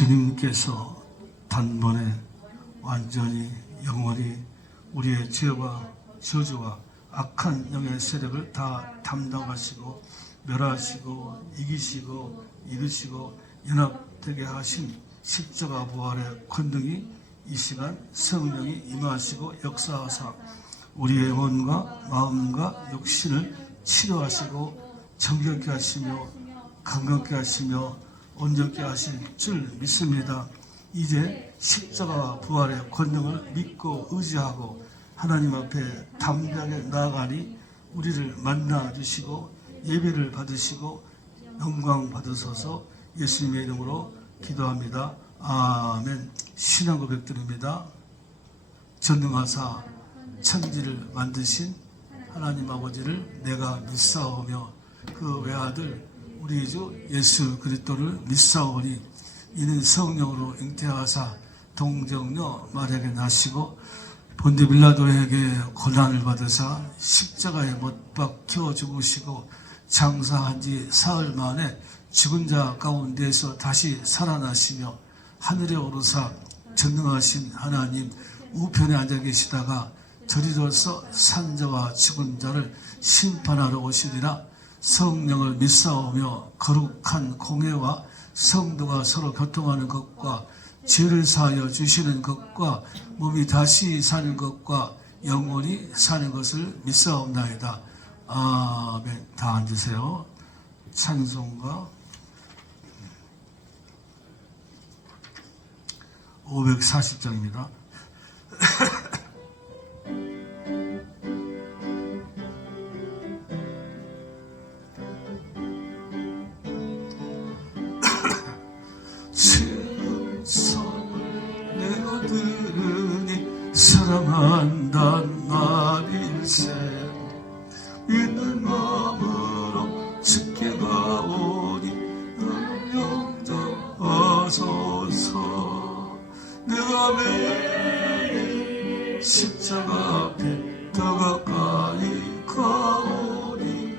주님께서 단번에 완전히 영원히 우리의 죄와 저주와 악한 영의 세력을 다 담당하시고 멸하시고 이기시고 이루시고 연합되게 하신 십자가 부활의 권능이 이 시간 성령이 임하시고 역사하사 우리의 영혼과 마음과 육신을 치료하시고 정결케 하시며 강건케 하시며 온전케 하실 줄 믿습니다. 이제 십자가 부활의 권능을 믿고 의지하고 하나님 앞에 담대하게 나아가니 우리를 만나 주시고 예배를 받으시고 영광 받으소서. 예수님의 이름으로 기도합니다. 아멘. 신앙 고백드립니다. 전능하사 천지를 만드신 하나님 아버지를 내가 믿사오며 그 외아들 우리 주 예수 그리스도를 믿사오니 이는 성령으로 잉태하사 동정녀 마리아에게 나시고 본디 빌라도에게 고난을 받으사 십자가에 못 박혀 죽으시고 장사한 지 사흘 만에 죽은 자 가운데서 다시 살아나시며 하늘에 오르사 전능하신 하나님 우편에 앉아 계시다가 저리로서 산자와 죽은 자를 심판하러 오시리라. 성령을 믿사오며 거룩한 공회와 성도가 서로 교통하는 것과 죄를 사하여 주시는 것과 몸이 다시 사는 것과 영원히 사는 것을 믿사옵나이다. 아멘. 다 앉으세요. 찬송가 540장입니다. 내가 들으니 사랑한단 말일세 있는 마음으로 주께 가오니 나를 영접하소서. 내가 매일 십자가 앞에 더 가까이 가오니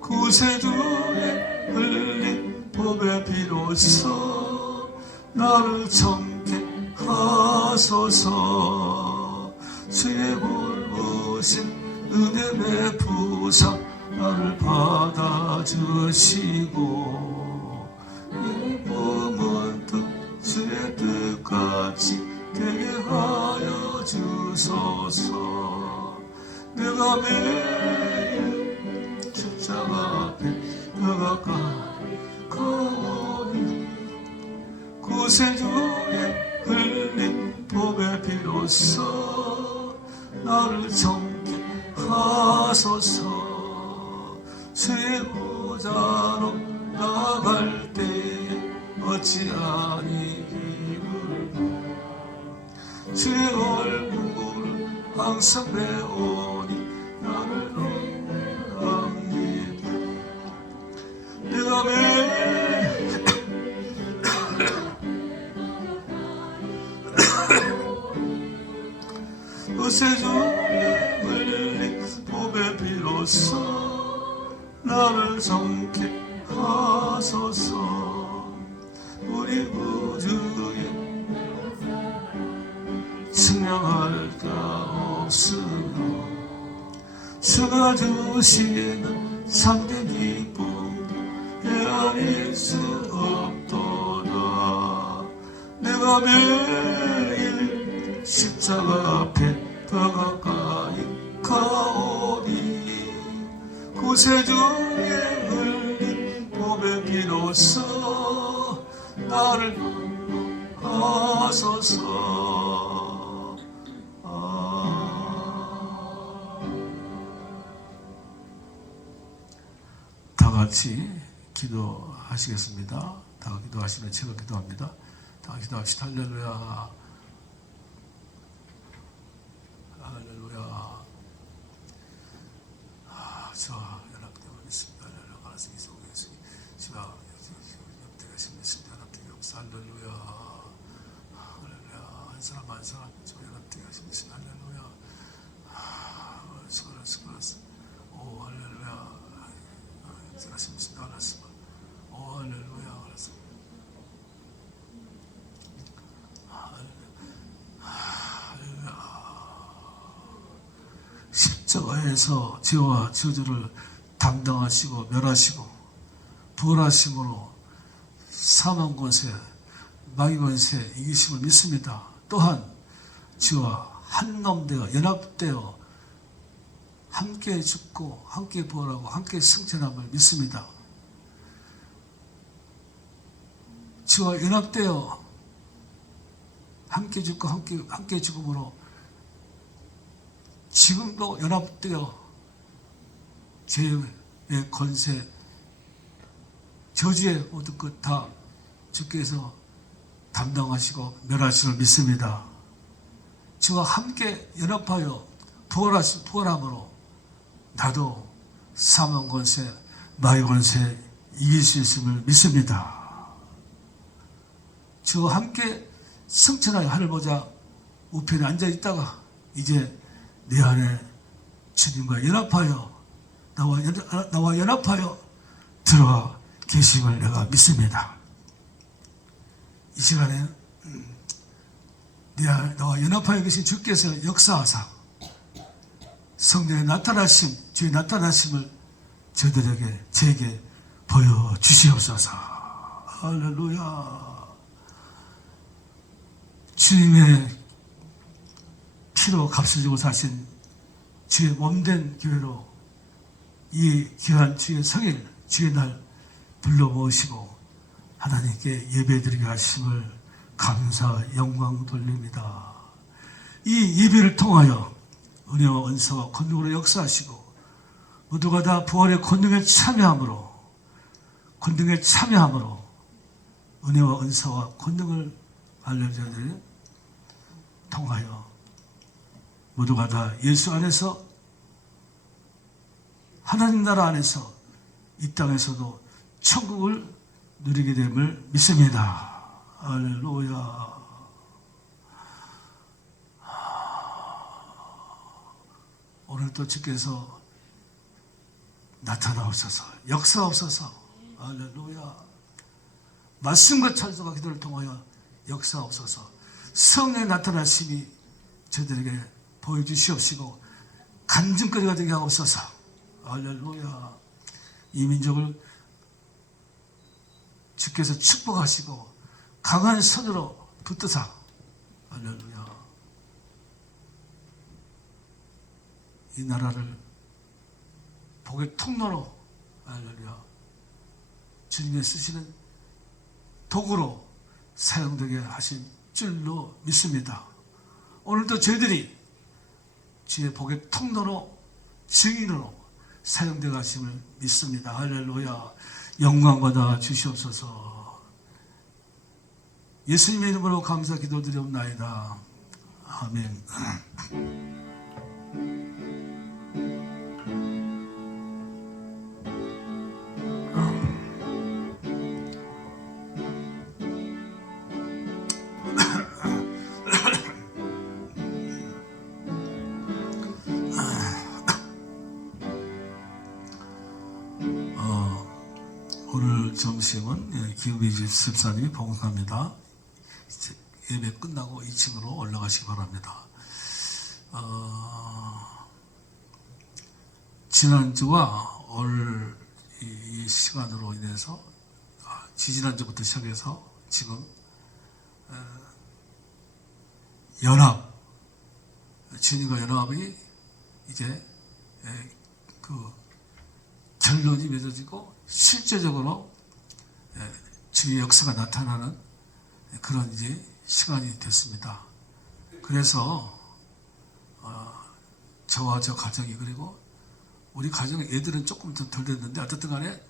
구세주의 흘린 법의 피로써 나를 정케 하소서. 주의 불부신 은혜 베푸사 나를 받아주시고 이 몸은 뜻 주의 뜻같이 되게 하여 주소서. 내가 매일 십자가 앞에 더 가까이 가오니 구세주의 흘린 복의 피로써 나를 정케 하소서. 주의 보좌로 나아갈 때에 어찌하니 기울고 주의 얼굴을 항상 배우니 나를 높여합니다. 내가 매일 구세주의 흘린 복의 피로써 나를 정케 하소서. 우리 우주에 증명할 자 없으나 주가 주시는 참된 기쁨도 헤아릴 수 없도다. 내가 매일 십자가 앞에 더 가까이 가오니 구세주의 흘린 복의 피로써 나를 하소서. 다 같이 기도하시겠습니다. 다 기도하시면 제가 기도합니다. 다 기도합시다. 할렐루야. 할렐루야. 저 연합되고 있습니다. 할렐루야. 가라스기 성령이 지가 연합되고 있습니다. 연합되고 없어. 할렐루야. 할렐루야. 한 사람 한 사람 저 연합되고 있습니다. 할렐루야. 수고하셨습니다. 오 할렐루야. 수고하셨습니다. 오 할렐루야. 십자가에서 죄와 저주를 담당하시고 멸하시고 부활하심으로 사망 권세, 마귀 권세 이기심을 믿습니다. 또한 주와 한몸되어 연합되어 함께 죽고 함께 부활하고 함께 승천함을 믿습니다. 주와 연합되어 함께 죽고 함께 죽음으로 지금도 연합되어 죄의 권세, 저주의 모든 것 다 주께서 담당하시고 멸하심을 믿습니다. 주와 함께 연합하여 부활함으로 나도 사망 권세, 마귀 권세 이길 수 있음을 믿습니다. 주와 함께 승천하여 하늘 보좌 우편에 앉아 있다가 이제 내 안에 주님과 연합하여 나와 연합하여 들어가 계심을 내가 믿습니다. 이 시간에 나와 연합하여 계신 주께서 역사하사 성령의 나타나심, 주의 나타나심을 제게 보여주시옵소서. 할렐루야. 주님의 피로 값을 주고 사신 주의 몸된 교회로 이 귀한 주의 성일, 주의 날 불러 모으시고 하나님께 예배드리게 하심을 감사 영광 돌립니다. 이 예배를 통하여 은혜와 은사와 권능으로 역사하시고 모두가 다 부활의 권능에 참여함으로 은혜와 은사와 권능을 알려줘야 통하여 모두가 다 예수 안에서 하나님 나라 안에서 이 땅에서도 천국을 누리게 됨을 믿습니다. 할렐루야. 오늘도 주께서 나타나옵소서, 역사옵소서. 할렐루야. 말씀과 찬송과 기도를 통하여 역사옵소서. 성령의 나타나심이 저들에게 보여주시옵시고 간증거리가 되게 하옵소서. 할렐루야. 이 민족을 주께서 축복하시고 강한 손으로 붙드사. 할렐루야. 이 나라를 복의 통로로, 할렐루야, 주님의 쓰시는 도구로 사용되게 하신 줄로 믿습니다. 오늘도 저희들이 주의 복의 통로로, 증인으로 사용되게 하심을 믿습니다. 할렐루야. 영광 받아 주시옵소서. 예수님의 이름으로 감사 기도드리옵나이다. 아멘. 오늘 점심은 기우비집 집사님이 봉사합니다. 예배 끝나고 2층으로 올라가시기 바랍니다. 지난주와 올 이 시간으로 인해서 지지난주부터 시작해서 지금 연합, 주님과 연합이 이제 그 결론이 맺어지고 실제적으로 주의 역사가 나타나는 그런 이제 시간이 됐습니다. 그래서 저와 저 가정이, 그리고 우리 가정의 애들은 조금 더 덜 됐는데 어쨌든 간에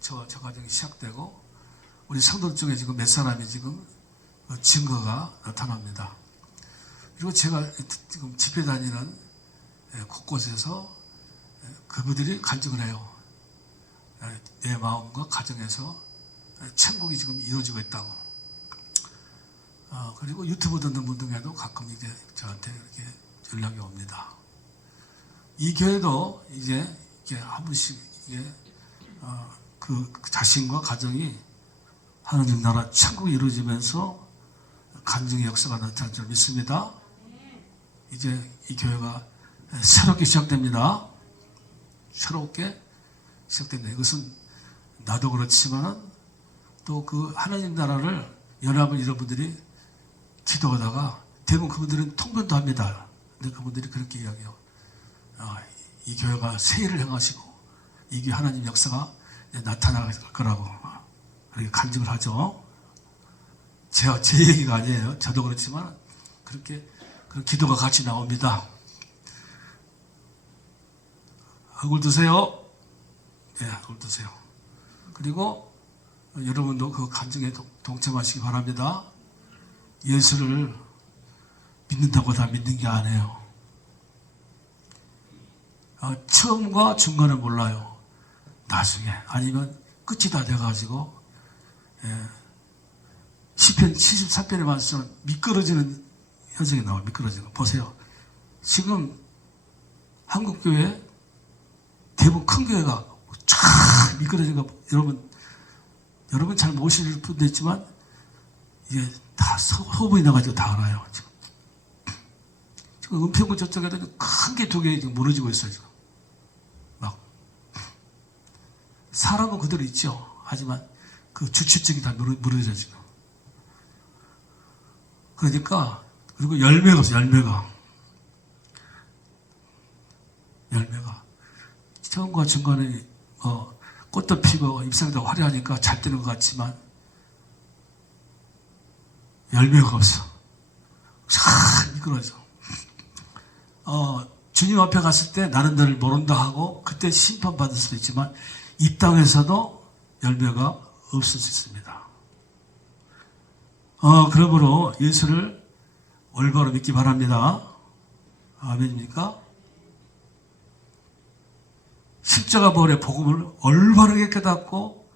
저와 저 가정이 시작되고 우리 성도 중에 지금 몇 사람이 지금 증거가 나타납니다. 그리고 제가 지금 집회 다니는 곳곳에서 그분들이 간증을 해요. 내 마음과 가정에서 천국이 지금 이루어지고 있다고. 그리고 유튜브 듣는 분 중에도 가끔 이게 저한테 이렇게 연락이 옵니다. 이 교회도 이제 이렇게 한 분씩 이게 그 자신과 가정이 하나님 나라 천국이 이루어지면서 간증의 역사가 나타날 줄 믿습니다. 이제 이 교회가 새롭게 시작됩니다. 새롭게 시작됩니다. 이것은 나도 그렇지만 또 그 하나님 나라를 여러분 여러분들이 기도하다가 대부분 그분들은 통변도 합니다. 근데 그분들이 그렇게 이야기해요. 이 교회가 새해를 행하시고 이게 하나님 역사가 나타날 거라고 그렇게 간증을 하죠. 제 얘기가 아니에요. 저도 그렇지만 그렇게 그런 기도가 같이 나옵니다. 얼굴 드세요. 예, 얼굴 드세요. 그리고 여러분도 그 간증에 동참하시기 바랍니다. 예수를 믿는다고 다 믿는 게 아니에요. 처음과 중간을 몰라요. 나중에 아니면 끝이 다 돼가지고 시편 73편의 말씀처럼 미끄러지는 현상이 나와요. 미끄러지는 거. 보세요. 지금 한국교회 대부분 큰 교회가 쫙 미끄러진 거 여러분 잘 모실 분도 있지만 이게 다 소문이 나가지고 다 알아요. 지금 은평구 저쪽에도 큰 게 2개 지금 무너지고 있어요. 지금 막 사람은 그대로 있죠. 하지만 그 주축적이 다 무너져 지금. 그러니까 그리고 열매가 없어요. 열매가 처음과 중간에 꽃도 피고 잎사귀도 화려하니까 잘 되는 것 같지만 열매가 없어. 참 미끄러져. 주님 앞에 갔을 때 나는 너를 모른다 하고 그때 심판받을 수도 있지만 이 땅에서도 열매가 없을 수 있습니다. 그러므로 예수를 올바로 믿기 바랍니다. 아멘입니까? 십자가 부활의 복음을 올바르게 깨닫고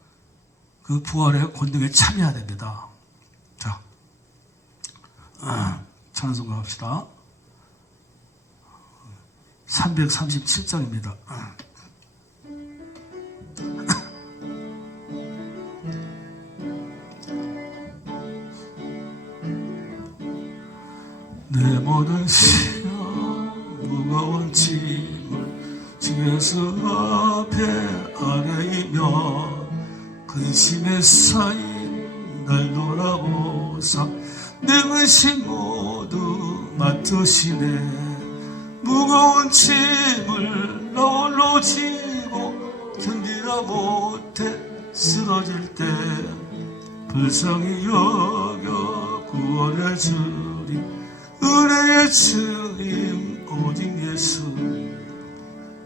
그 부활의 권능에 참여해야 됩니다. 자, 찬송 갑시다. 337장입니다. 내 모든 시험 무거운 짐을 주 예수 앞에 아뢰이며 근심에 쌓인 날 돌아보사 내 근심 모두 맡으시네. 무거운 짐을 나 홀로 지고 견디다 못해 쓰러질 때 불쌍히 여겨 구원해 주리. 은혜의 주님 오직 예수.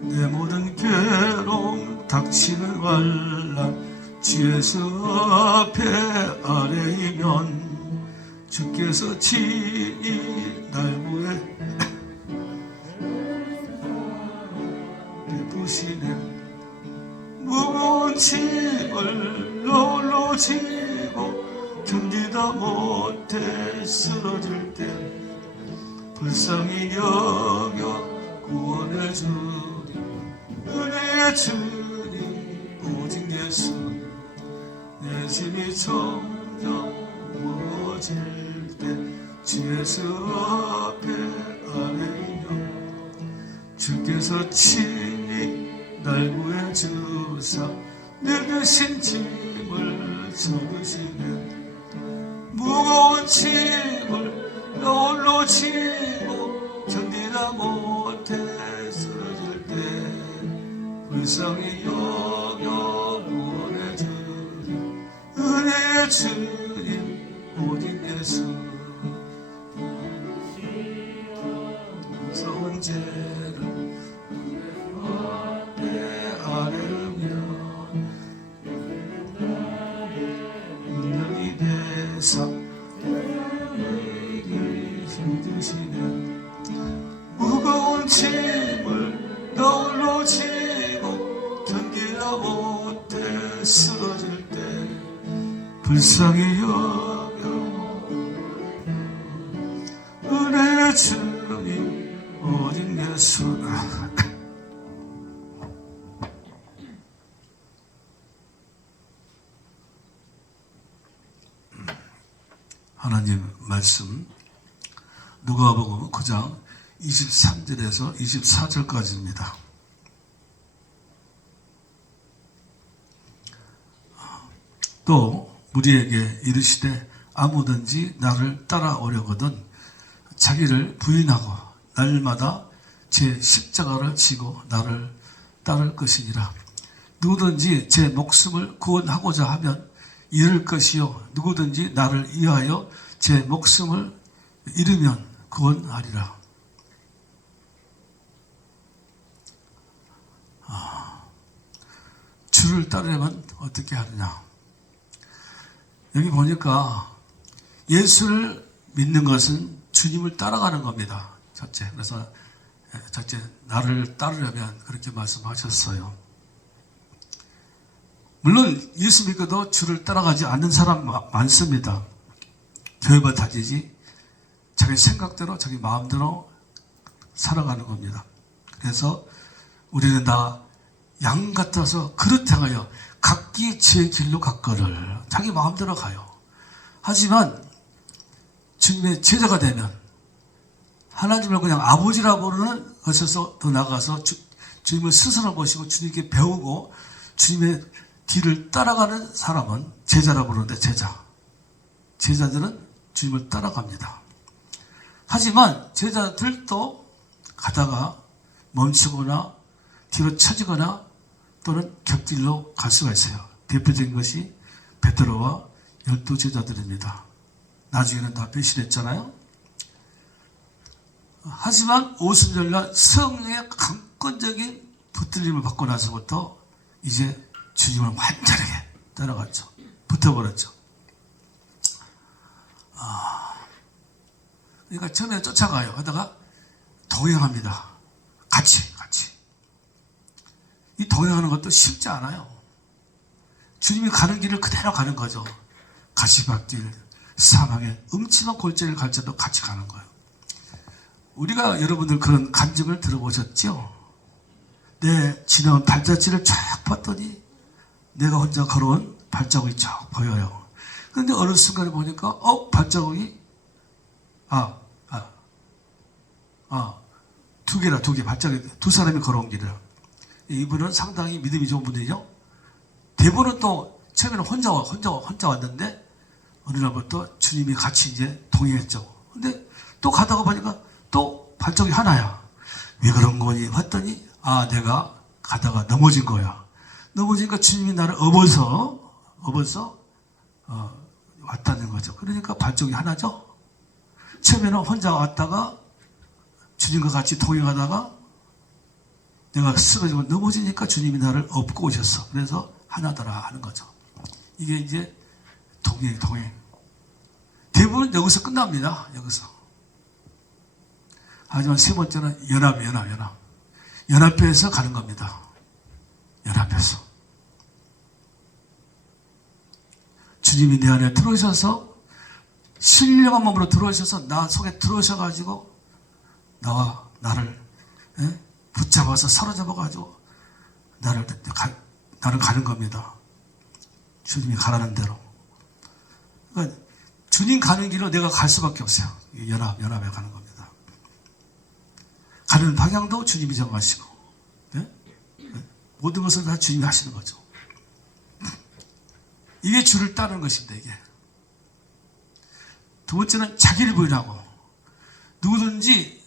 내 모든 괴로움 닥치는 환난 주 예수 앞에 아뢰이면 주께서 친히 날 구해 베푸시네. 무거운 짐을 홀로 지고 견디다 못해 쓰러질 때 불쌍히 여겨 구원해 주리. 은혜의 주님 오직 예수. 내 짐이 점점 무거워질 때 주 예수 앞에 아뢰이며 주께서 친히 날 구해 주사 내 대신 짐을 져주시네. 무거운 짐을 나 홀로 지고 견디다 못해 쓰러질 때 불쌍히 여겨 구원해 주리. 은혜의 주님 오직 예수. 무서운 죄를 앞에 아뢰며 능력이 되사 힘드시네. 무거운 짐을 나 홀로 지고 견디다 못해 쓰러질 때 불쌍히 여겨 은혜의 주님 오직 예수. 하나님 말씀 누가복음 9장 23절에서 24절까지입니다. 또 우리에게 이르시되 아무든지 나를 따라오려거든 자기를 부인하고 날마다 제 십자가를 지고 나를 따를 것이니라. 누구든지 제 목숨을 구원하고자 하면 잃을 것이요 누구든지 나를 위하여 제 목숨을 잃으면 구원하리라. 주를 따르려면 어떻게 하느냐. 여기 보니까 예수를 믿는 것은 주님을 따라가는 겁니다. 첫째. 그래서 첫째, 나를 따르려면 그렇게 말씀하셨어요. 물론 예수 믿고도 주를 따라가지 않는 사람 많습니다. 교회만 다니지 자기 생각대로 자기 마음대로 살아가는 겁니다. 그래서 우리는 다 양 같아서 그릇 향하여 각기 제 길로 갔거를 자기 마음대로 가요. 하지만 주님의 제자가 되면 하나님을 그냥 아버지라 부르는 것에서 더 나아가서 주님을 스스로 보시고 주님께 배우고 주님의 뒤를 따라가는 사람은 제자라 부르는데 제자들은 주님을 따라갑니다. 하지만 제자들도 가다가 멈추거나 뒤로 처지거나 또는 곁길로 갈 수가 있어요. 대표적인 것이 베드로와 12제자들입니다. 나중에는 다 배신했잖아요. 하지만 오순절날 성령의 강권적인 붙들림을 받고 나서부터 이제 주님을 완전하게 따라갔죠. 붙어버렸죠. 그러니까 처음에 쫓아가요. 하다가 동행합니다. 같이. 이 동행하는 것도 쉽지 않아요. 주님이 가는 길을 그대로 가는 거죠. 가시밭길, 사망의 음침한 골짜기를 갈지라도 같이 가는 거예요. 우리가 여러분들 그런 간증을 들어보셨죠? 내 지나온 발자취를 쫙 봤더니 내가 혼자 걸어온 발자국이 쫙 보여요. 그런데 어느 순간에 보니까 발자국이 두 개 발자국이 두 사람이 걸어온 길이에요. 이분은 상당히 믿음이 좋은 분이죠. 대부분은 또 처음에는 혼자 왔는데 어느 날부터 주님이 같이 이제 동행했죠. 근데 또 가다가 보니까 또 발자국이 하나야. 왜 그런 거니? 봤더니 내가 가다가 넘어진 거야. 넘어지니까 주님이 나를 업어서 왔다는 거죠. 그러니까 발자국이 하나죠. 처음에는 혼자 왔다가 주님과 같이 동행하다가 내가 쓰러지고 넘어지니까 주님이 나를 업고 오셨어. 그래서 하나더라 하는 거죠. 이게 이제 동행. 대부분 여기서 끝납니다. 여기서. 하지만 세 번째는 연합해서 가는 겁니다. 연합해서. 주님이 내 안에 들어오셔서 신령한 몸으로 들어오셔서 나 속에 들어오셔가지고 나를 붙잡아서 사로잡아가지고 나를 가는 겁니다. 주님이 가라는 대로. 그러니까 주님 가는 길로 내가 갈 수밖에 없어요. 연합에 가는 겁니다. 가는 방향도 주님이 정하시고 모든 것을 다 주님이 하시는 거죠. 이게 주를 따르는 것입니다. 이게. 두 번째는 자기를 부인하고 누구든지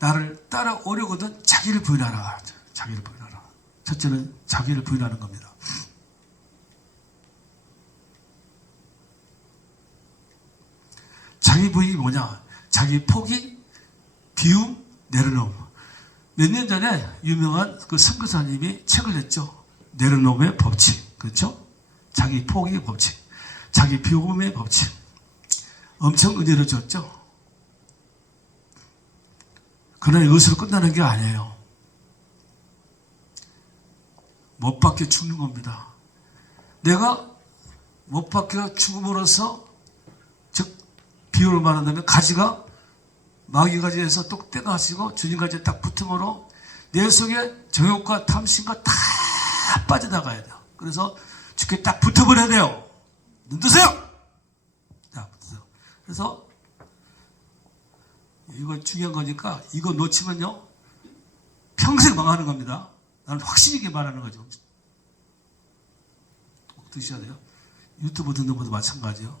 나를 따라오려거든 자기를 부인하라. 자기를 부인하라. 첫째는 자기를 부인하는 겁니다. 자기 부인이 뭐냐? 자기 포기, 비움, 내려놓음. 몇 년 전에 유명한 그 선교사님이 책을 냈죠. 내려놓음의 법칙. 그렇죠? 자기 포기의 법칙. 자기 비움의 법칙. 엄청 은혜를 줬죠. 그러나 이것으로 끝나는 게 아니에요. 못 박혀 죽는 겁니다. 내가 못 박혀 죽음으로써 즉 비유를 말한다면 가지가 마귀가지에서 똑대가 하시고 주님까지 딱 붙음으로 내 속에 정욕과 탐심과 다 빠져나가야 돼요. 그래서 죽게 딱 붙어버려야 돼요. 눈 뜨세요. 자, 붙으세요. 그래서 이거 중요한 거니까 이거 놓치면요 평생 망하는 겁니다. 나는 확실히 있게 말하는 거죠. 꼭 드셔야 돼요. 유튜브 듣는 분도 마찬가지요.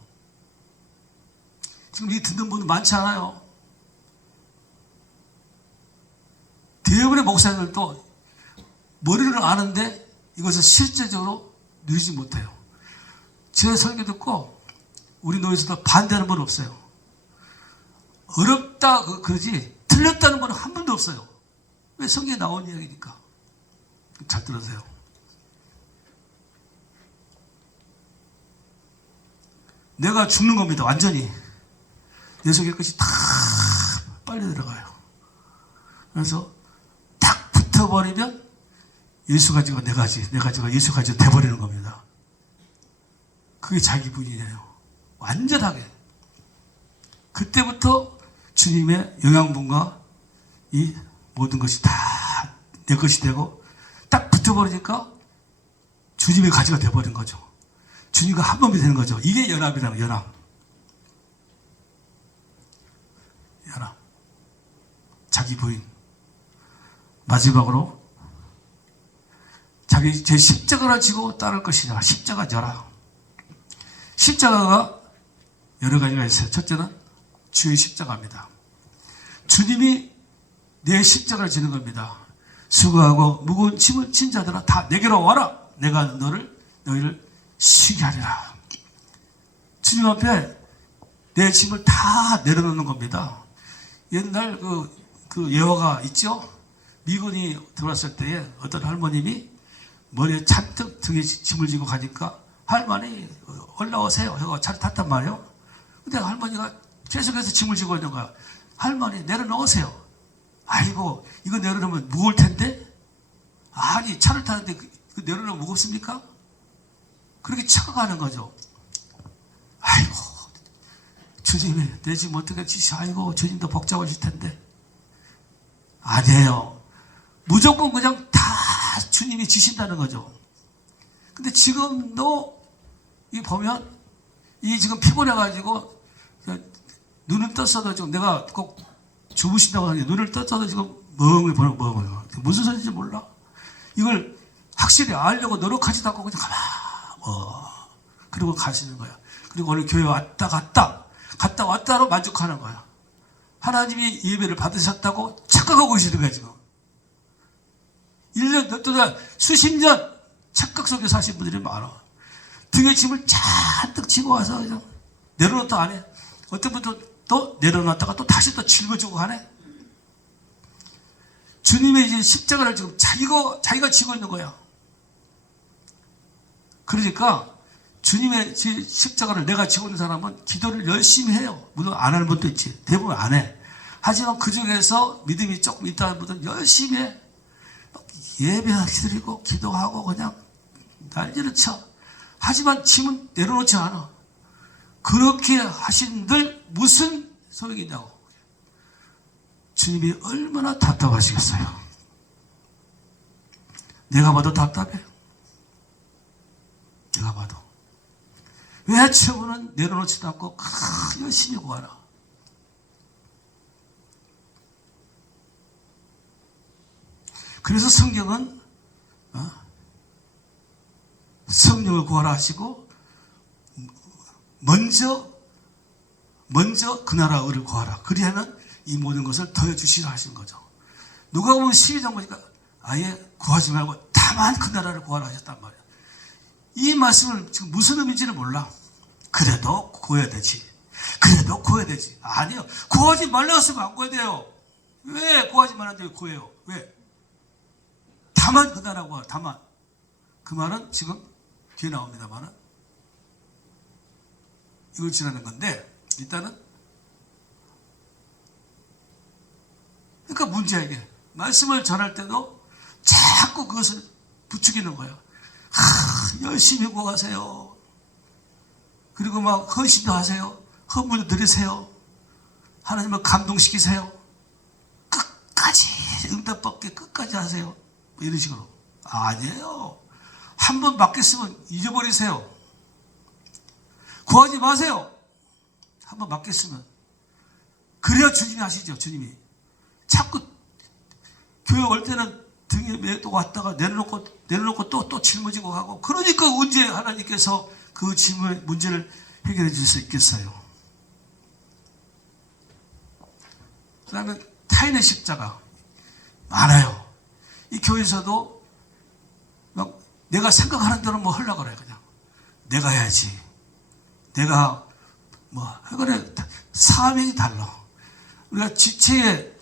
지금 이 듣는 분도 많지 않아요. 대부분의 목사님들도 머리를 아는데 이것을 실제적으로 누리지 못해요. 제 설교 듣고 우리 노예에서도 반대하는 분 없어요. 어렵다 그러지 틀렸다는 분은 한 번도 없어요. 왜? 성경에 나온 이야기니까. 잘 들으세요. 내가 죽는 겁니다. 완전히. 내 속에 것이 다 빨리 들어가요. 그래서 딱 붙어버리면 예수 가지고 내 가지고 예수 가지고 돼버리는 겁니다. 그게 자기 부인이에요. 완전하게. 그때부터 주님의 영양분과 이 모든 것이 다 내 것이 되고 딱 붙어버리니까 주님의 가지가 돼버린 거죠. 주님과 한 몸이 되는 거죠. 이게 연합이라는 연합. 연합. 자기 부인. 마지막으로 자기 제 십자가를 지고 따를 것이냐. 십자가 져라. 십자가가 여러 가지가 있어요. 첫째는 주의 십자가입니다. 주님이 내 십자가를 지는 겁니다. 수고하고 무거운 짐을 진 자들아 다 내게로 와라. 내가 너희를 쉬게 하리라. 주님 앞에 내 짐을 다 내려놓는 겁니다. 옛날 그 예화가 있죠. 미군이 들어왔을 때에 어떤 할머님이 머리에 잔뜩 등에 짐을 지고 가니까 할머니 올라오세요 하고 차를 탔단 말이에요. 근데 할머니가 계속해서 짐을 지고 있는 거야. 할머니 내려놓으세요. 아이고 이거 내려놓으면 무거울 텐데. 아니 차를 타는데 그 내려놓으면 무겁습니까? 그렇게 착각하는 거죠. 아이고 주님이 내 짐 어떻게 지시. 아이고 주님도 복잡하실 텐데. 아니에요. 무조건 그냥 다 주님이 지신다는 거죠. 근데 지금도 이 보면 이 지금 피곤해가지고 눈을 떴어도 지금 내가 꼭 주무신다고 하는데 눈을 떴어도 지금 멍을 보는 멍을. 무슨 소리인지 몰라. 이걸 확실히 알려고 노력하지도 않고 그냥 그리고 가시는 거야. 그리고 오늘 교회 왔다 갔다 왔다로 만족하는 거야. 하나님이 예배를 받으셨다고 착각하고 계시는 거야 지금. 1년 또는 수십 년 착각 속에 사신 분들이 많아. 등에 짐을 잔뜩 지고 와서 그냥 내려놓다 안 해. 어떤 분도 또 내려놨다가 또 다시 또 짊어지고 가네. 주님의 이제 십자가를 지금 자기가 지고 있는 거야. 그러니까 주님의 십자가를 내가 지고 있는 사람은 기도를 열심히 해요. 물론 안 하는 분도 있지. 대부분 안 해. 하지만 그 중에서 믿음이 조금 있다는 분들은 열심히 해. 예배 드리고 기도하고 그냥 난리를 쳐. 하지만 짐은 내려놓지 않아. 그렇게 하신들 무슨 소용이 있냐고. 주님이 얼마나 답답하시겠어요. 내가 봐도 답답해. 내가 봐도. 왜 최고는 내려놓지도 않고 열심히 구하라. 그래서 성경은 성령을 구하라 하시고 먼저 그 나라 의를 구하라. 그리하면 이 모든 것을 더해 주시라 하신 거죠. 누가 보면 12장 보니까 아예 구하지 말고 다만 그 나라를 구하라 하셨단 말이에요. 이 말씀을 지금 무슨 의미인지는 몰라. 그래도 구해야 되지. 아니요. 구하지 말라고 했으면 안 구해야 돼요. 왜 구하지 말라는데 구해요? 왜? 다만 그 나라고 하라. 다만. 그 말은 지금 뒤에 나옵니다만은 이걸 지나는 건데 일단은 그러니까 문제야 이게. 말씀을 전할 때도 자꾸 그것을 부추기는 거예요. 열심히 구하세요. 그리고 막 헌신도 하세요. 헌물도 드리세요. 하나님을 감동시키세요. 끝까지 응답받게 끝까지 하세요. 뭐 이런 식으로. 아니에요. 한 번 맡겼으면 그래야 주님이 하시죠. 주님이 자꾸 교회 올 때는 등에 매도 왔다가 내려놓고 또 짊어지고 가고, 그러니까 언제 하나님께서 그 짐의 문제를 해결해 줄 수 있겠어요. 그 다음에 타인의 십자가 많아요. 이 교회에서도 막 내가 생각하는 대로 뭐 하려고 그래. 그냥 내가 해야지, 내가 뭐 그래. 사명이 달라. 우리가 지체의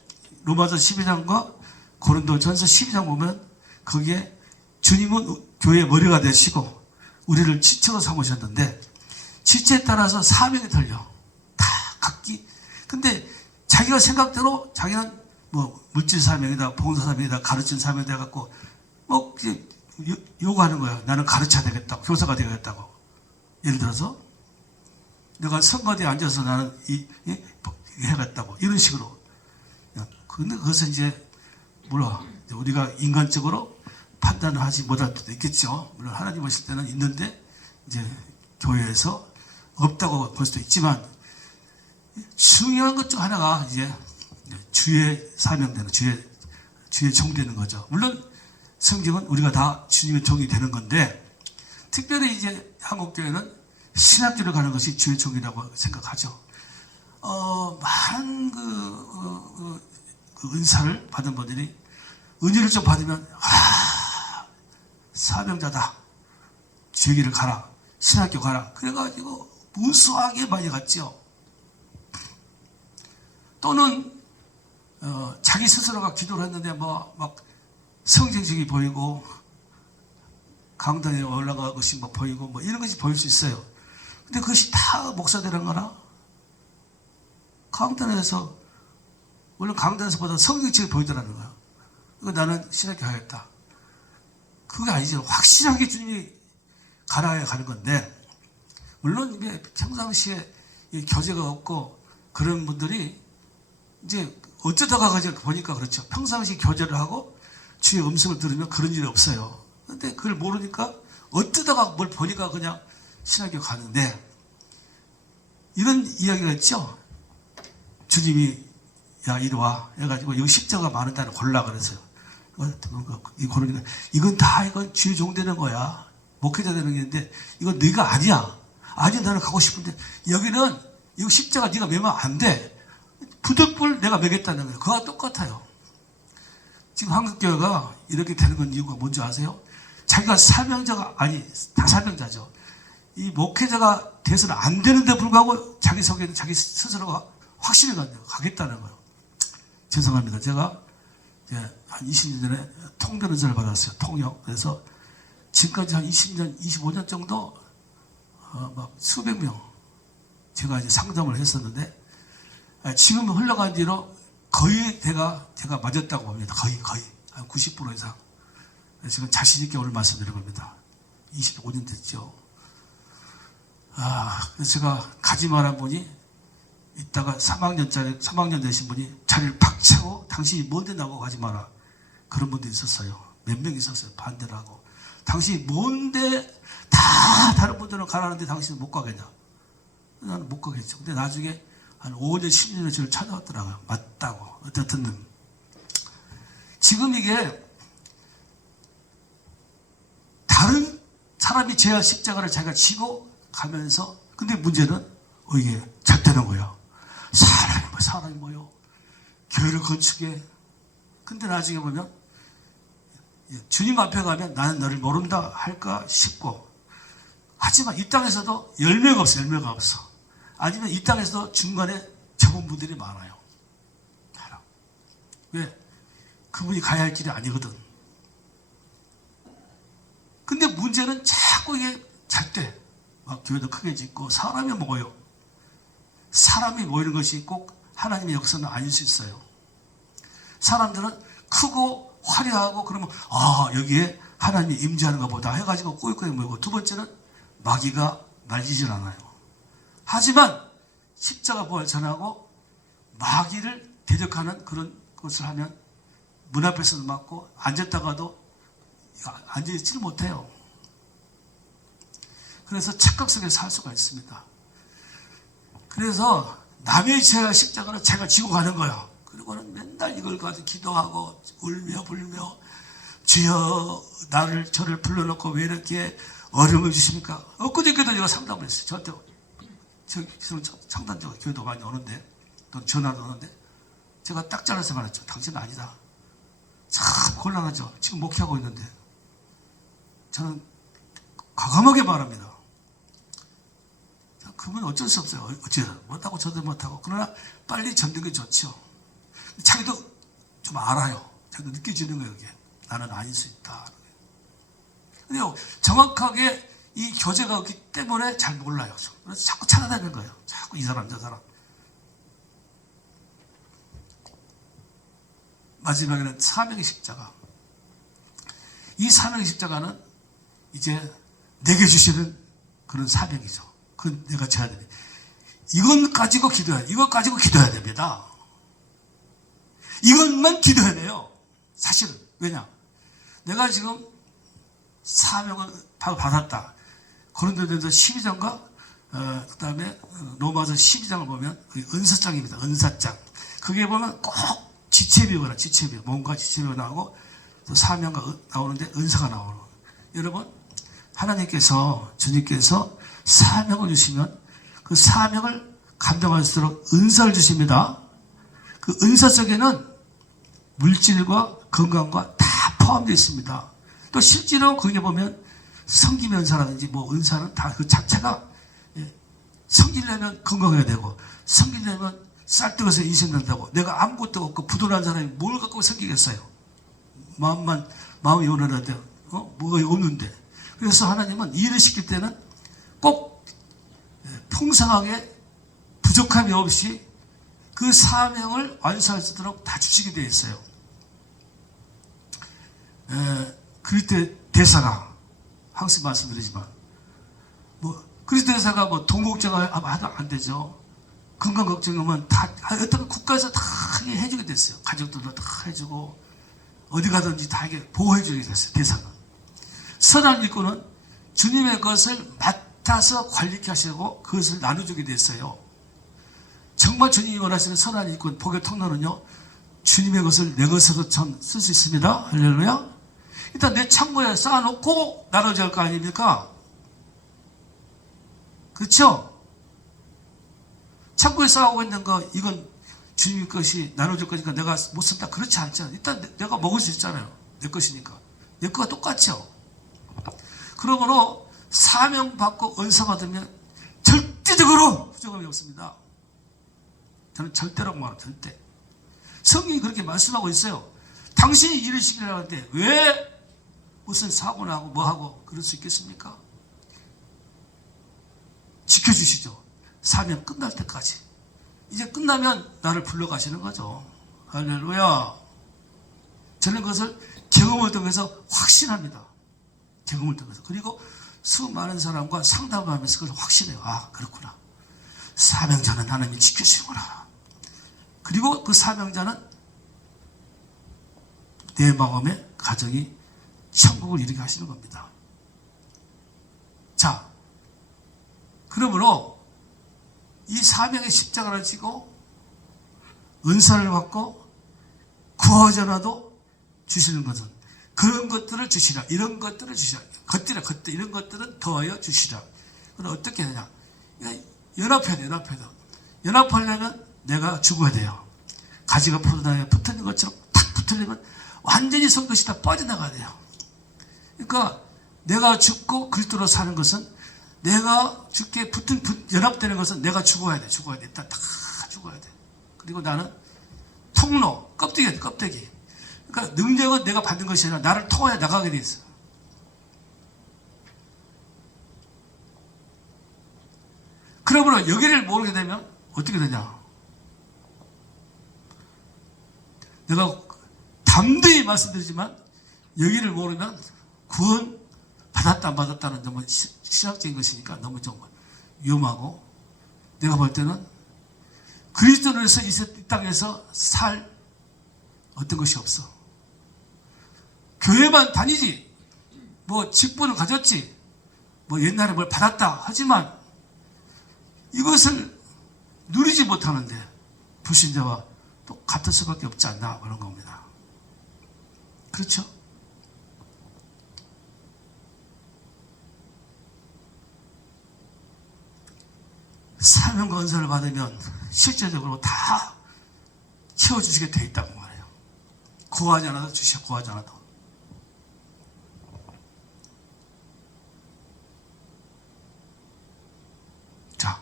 로마서 12장과 고린도전서 12장 보면 거기에 주님은 교회의 머리가 되시고 우리를 지체로 삼으셨는데, 지체에 따라서 사명이 달려. 다 각기. 근데 자기가 생각대로 자기는 뭐 물질 사명이다, 봉사 사명이다, 가르친 사명이 돼갖고 뭐 요구하는 거야. 나는 가르쳐야 되겠다고, 교사가 되겠다고. 예를 들어서 내가 선거대에 앉아서 나는 해야겠다고, 이런 식으로. 근데 그것은 이제 물론 우리가 인간적으로 판단을 하지 못할 때도 있겠죠. 물론 하나님 보실 때는 있는데 이제 교회에서 없다고 볼 수도 있지만, 중요한 것 중 하나가 이제 주의 사명되는, 주의 종되는 거죠. 물론 성경은 우리가 다 주님의 종이 되는 건데, 특별히 이제 한국교회는 신학교를 가는 것이 주의 종이라고 생각하죠. 많은 그 은사를 받은 분들이 은혜를 좀 받으면 사명자다, 주의 길을 가라, 신학교 가라, 그래가지고 무수하게 많이 갔죠. 또는 자기 스스로가 기도를 했는데 막 성경책이 보이고 강당에 올라가 것이 막 보이고 뭐 이런 것이 보일 수 있어요. 근데 그것이 다 목사 되는 거나, 강단에서, 물론 강단에서보다 성경책이 보이더라는 거야. 이거 나는 신학교 가야겠다. 그게 아니죠. 확실하게 주님이 가라야 가는 건데, 물론 이게 평상시에 교제가 없고 그런 분들이 이제 어쩌다가 보니까 그렇죠. 평상시 교제를 하고 주의 음성을 들으면 그런 일이 없어요. 근데 그걸 모르니까 어쩌다가 뭘 보니까 그냥 신학교 가는데, 이런 이야기가 있죠. 주님이 야 이리 와 해가지고 여기 십자가 많은 데를 골라 그랬어요. 이건 다 이건 주의 종 되는 거야, 목회자 되는 게 있는데 이건 네가 아니야. 아니 나는 가고 싶은데 여기는 이거 십자가 네가 매면 안 돼. 부득불 내가 매겠다는 거예요. 그와 똑같아요. 지금 한국교회가 이렇게 되는 건 이유가 뭔지 아세요? 자기가 사명자가 아니 다 사명자죠. 이 목회자가 돼서는 안 되는데 불구하고 자기 속에는 자기 스스로가 확신이 가겠다는 거예요. 죄송합니다. 제가 이제 한 20년 전에 통변 은사를 받았어요. 통역. 그래서 지금까지 한 20년, 25년 정도 막 수백 명 제가 이제 상담을 했었는데, 지금 흘러간 뒤로 거의 제가 맞았다고 봅니다. 거의 한 90% 이상. 지금 자신 있게 오늘 말씀드린 겁니다. 25년 됐죠. 그래서 제가 가지 말한 분이 있다가 3학년 되신 분이 자리를 팍 차고 당신이 뭔데 나보고 가지 마라. 그런 분도 있었어요. 몇 명 있었어요. 반대를 하고. 당신이 뭔데 다 다른 분들은 가라는데 당신은 못 가겠냐. 나는 못 가겠죠. 근데 나중에 한 5년, 10년에 저를 찾아왔더라고요. 맞다고. 어쨌든 지금 이게 다른 사람이 제야 십자가를 자기가 지고 가면서, 근데 문제는 이게 잘 되는 거예요. 사람이 뭐요? 교회를 건축해. 근데 나중에 보면 주님 앞에 가면 나는 너를 모른다 할까 싶고, 하지만 이 땅에서도 열매가 없어. 아니면 이 땅에서도 중간에 접은 분들이 많아요. 왜? 그분이 가야 할 길이 아니거든. 근데 문제는 자꾸 이게 잘 때 막 교회도 크게 짓고 사람이 모여요. 사람이 모이는 것이 꼭 하나님의 역사는 아닐 수 있어요. 사람들은 크고 화려하고 그러면 여기에 하나님이 임재하는가 보다 해가지고 꾸역꾸역 모이고, 두 번째는 마귀가 말리질 않아요. 하지만 십자가 부활 전하고 마귀를 대적하는 그런 것을 하면 문 앞에서도 맞고 앉았다가도 앉아있지를 못해요. 그래서 착각 속에 살 수가 있습니다. 그래서 남의 십자가는 제가 지고 가는 거야. 그리고는 맨날 이걸 가지고 기도하고 울며 불며 주여 저를 불러놓고 왜 이렇게 어려움을 주십니까? 엊그저께도 제가 상담을 했어요. 저한테 상담적으로 교회도 많이 오는데 또 전화도 오는데 제가 딱 잘라서 말했죠. 당신은 아니다. 참 곤란하죠. 지금 목회하고 있는데 저는 과감하게 말합니다. 그분 어쩔 수 없어요. 어째서 못하고 저도 못하고. 그러나 빨리 전는 게 좋죠. 자기도 좀 알아요. 자기도 느껴지는 거예요. 이게. 나는 아닐 수 있다. 근데 정확하게 이 교제가 없기 때문에 잘 몰라요. 그래서 자꾸 찾아다니는 거예요. 자꾸 이 사람 저 사람. 마지막에는 사명의 십자가. 이 사명의 십자가는 이제 내게 주시는 그런 사명이죠. 그건 내가 져야 됩니다. 이건 가지고 기도해야 돼요. 이거 가지고 기도해야 됩니다. 이것만 기도해야 돼요. 사실은. 왜냐? 내가 지금 사명을 받았다. 고린도전서 12장과 그 다음에 로마서 12장을 보면 은사장입니다. 은사장. 그게 보면 꼭 지체비유가 지체비유. 뭔가 지체비유가 나오고 또 사명가 나오는데 은사가 나오는 거예요. 여러분 하나님께서 주님께서 사명을 주시면 그 사명을 감당할수록 은사를 주십니다. 그 은사 속에는 물질과 건강과 다 포함되어 있습니다. 또 실제로 거기에 보면 성김 은사라든지 뭐 은사는 다 그 자체가 성기려면 건강해야 되고 성기려면 쌀뜨거서 인생된다고. 내가 아무것도 없고 부도난 사람이 뭘 갖고 성기겠어요. 마음이 원하는데 뭐가 없는데. 그래서 하나님은 일을 시킬 때는 꼭 풍성하게 부족함이 없이 그 사명을 완수할 수 있도록 다 주시게 되어 있어요. 그리스도 대사가 항상 말씀드리지만 그리스도 대사가 돈 걱정을 하도 안 되죠. 건강 걱정하면 다 어떤 국가에서 다 해주게 됐어요. 가족들도 다 해주고 어디 가든지 다 이게 보호해주게 됐어요. 대사가. 선한 일꾼은 주님의 것을 맡아서 관리케 하시고 그것을 나눠주게 됐어요. 정말 주님이 원하시는 선한 일꾼 복의 통로는요, 주님의 것을 내 것으로 참 쓸 수 있습니다. 할렐루야. 일단 내 창고에 쌓아놓고 나눠줘야 할 거 아닙니까? 그렇죠? 창고에 쌓아오고 있는 거 이건 주님의 것이 나눠줄 거니까 내가 못 쓴다. 그렇지 않잖아요. 일단 내가 먹을 수 있잖아요. 내 것이니까. 내 거가 똑같죠. 그러므로 사명받고 은사 받으면 절대적으로 부족함이 없습니다. 저는 절대라고 말합니다. 절대. 성경이 그렇게 말씀하고 있어요. 당신이 일을 시키려고 하는데 왜 무슨 사고 나고 뭐하고 그럴 수 있겠습니까? 지켜주시죠. 사명 끝날 때까지. 이제 끝나면 나를 불러가시는 거죠. 할렐루야. 저는 그것을 경험을 통해서 확신합니다. 경험을 통해서. 그리고 수많은 사람과 상담을 하면서 그걸 확신해요. 아, 그렇구나. 사명자는 하나님이 지켜주시구나. 그리고 그 사명자는 내 마음의 가정이 천국을 이루게 하시는 겁니다. 자, 그러므로 이 사명의 십자가를 지고 은사를 받고 구하자라도 주시는 것은 그런 것들을 주시라. 이런 것들을 주시라. 것들 이런 것들은 더하여 주시라. 그럼 어떻게 하냐? 연합해야 돼. 연합하려면 내가 죽어야 돼요. 가지가 포도나무에 붙는 것처럼 탁 붙으려면 완전히 손끝이 다 빠져나가야 돼요. 그러니까 내가 죽고 그리스도로 사는 것은 내가 죽게 연합되는 것은 내가 죽어야 돼. 일단 다 죽어야 돼. 그리고 나는 통로, 껍데기. 그러니까 능력은 내가 받는 것이 아니라 나를 통하여 나가게 돼 있어. 그러므로 여기를 모르게 되면 어떻게 되냐? 내가 담대히 말씀드리지만 여기를 모르면 구원 받았다 안 받았다는 너무 신학적인 것이니까 너무 좀 위험하고, 내가 볼 때는 그리스도를 위해서 이 땅에서 살 어떤 것이 없어. 교회만 다니지, 뭐 직분을 가졌지, 뭐 옛날에 뭘 받았다 하지만 이것을 누리지 못하는데 불신자와 또 같을 수밖에 없지 않나 그런 겁니다. 그렇죠? 사명과 은사를 받으면 실제적으로 다 채워주시게 돼 있다고 말해요. 구하지 않아도 주셔, 구하지 않아도. 자,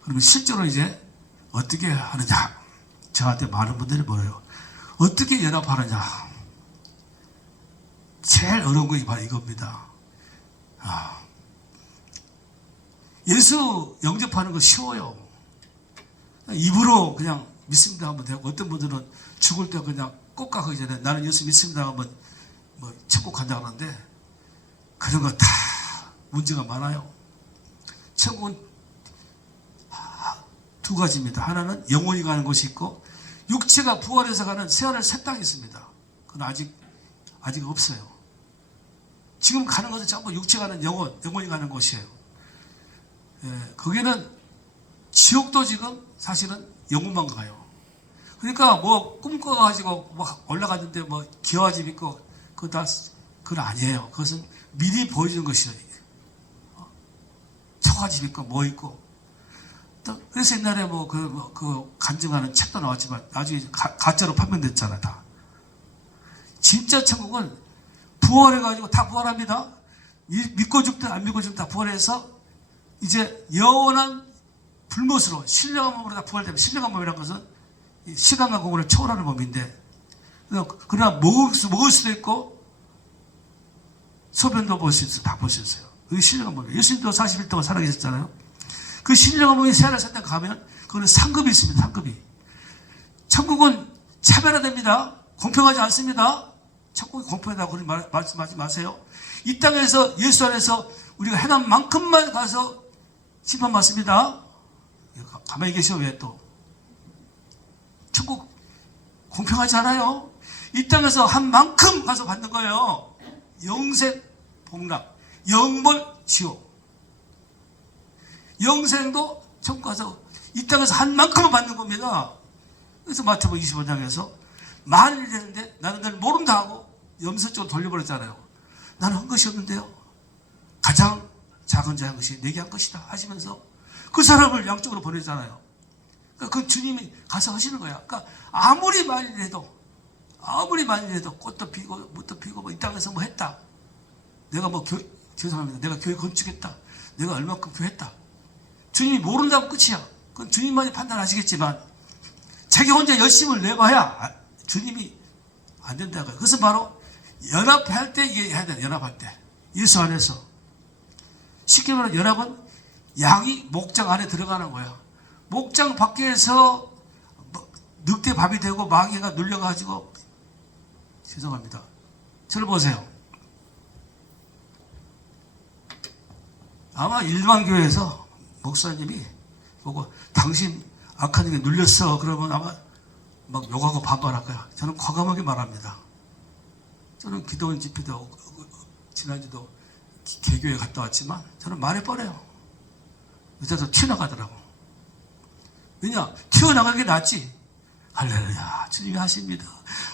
그러면 실제로 이제 어떻게 하느냐? 저한테 많은 분들이 뭐예요? 어떻게 연합하느냐? 제일 어려운 거 바로 이겁니다. 예수 영접하는 거 쉬워요. 입으로 그냥 믿습니다 하면 되고, 어떤 분들은 죽을 때 그냥 꼭 가기 전에 나는 예수 믿습니다 하면 뭐 천국 간다 하는데, 그런 거 다 문제가 많아요. 천국은 두 가지입니다. 하나는 영혼이 가는 곳이 있고, 육체가 부활해서 가는 새하늘 새 땅이 있습니다. 그건 아직 없어요. 지금 가는 것은 전부 육체가 가는 영혼이 가는 곳이에요. 예, 거기는 지옥도 지금 사실은 영혼만 가요. 그러니까 뭐 꿈꿔가지고 뭐 올라갔는데 뭐 기와집 있고 그건 아니에요. 그것은 미리 보여주는 것이에요. 초가집 있고 뭐 있고. 또 그래서 옛날에 그 간증하는 책도 나왔지만 나중에 가짜로 판명됐잖아 다. 진짜 천국은 부활해가지고 다 부활합니다. 믿고 죽든 안 믿고 죽든 다 부활해서 이제 영원한 불못으로 신령한 몸으로 다 부활되면, 신령한 몸이라는 것은 시간과 공간을 초월하는 몸인데, 그러나 먹을 수도 있고 소변도 볼 수 있어요. 다 볼 수 있어요. 그게 신령한 몸이에요. 예수님도 40일 동안 살아계셨잖아요. 그 신령한 몸이 새하늘 새 땅 가면 그거는 상급이 있습니다. 상급이. 천국은 차별화됩니다. 공평하지 않습니다. 천국이 공평하다고 말씀하지 마세요. 이 땅에서 예수 안에서 우리가 행한 만큼만 가서 심판받습니다. 가만히 계셔. 왜 또? 천국 공평하지 않아요. 이 땅에서 한 만큼 가서 받는 거예요. 영생 복락, 영벌 지옥. 영생도 천국 가서 이 땅에서 한 만큼은 받는 겁니다. 그래서 마태복음 25장에서 만일 되는데 나는 늘 모른다 하고 염소 쪽으로 돌려버렸잖아요. 나는 한 것이 없는데요. 가장 작은 자의 것이 내게 한 것이다 하시면서 그 사람을 양쪽으로 보내잖아요. 그러니까 그 주님이 가서 하시는 거야. 그러니까 아무리 만일해도 꽃도 피고 무도 피고 뭐 이 땅에서 뭐 했다. 내가 죄송합니다. 내가 교회 건축했다. 내가 얼마큼 교회했다. 주님이 모른다면 끝이야. 그건 주님만이 판단하시겠지만 자기 혼자 열심을 내봐야 주님이 안 된다고요. 그것은 바로 연합할 때 이게 해야 돼. 연합할 때 예수 안에서. 쉽게 말하면 연합은 양이 목장 안에 들어가는 거야. 목장 밖에서 늑대 밥이 되고 마귀가 눌려가지고, 죄송합니다. 저를 보세요. 아마 일반 교회에서 목사님이 보고 당신 악한 일에 눌렸어 그러면 아마 막 욕하고 반발할 거야. 저는 과감하게 말합니다. 저는 기도원 집회도 지난주도 개교에 갔다 왔지만 저는 말이 뻔해요. 의자도 튀어나가더라고. 왜냐? 튀어나가는 게 낫지. 할렐루야, 주님이 하십니다.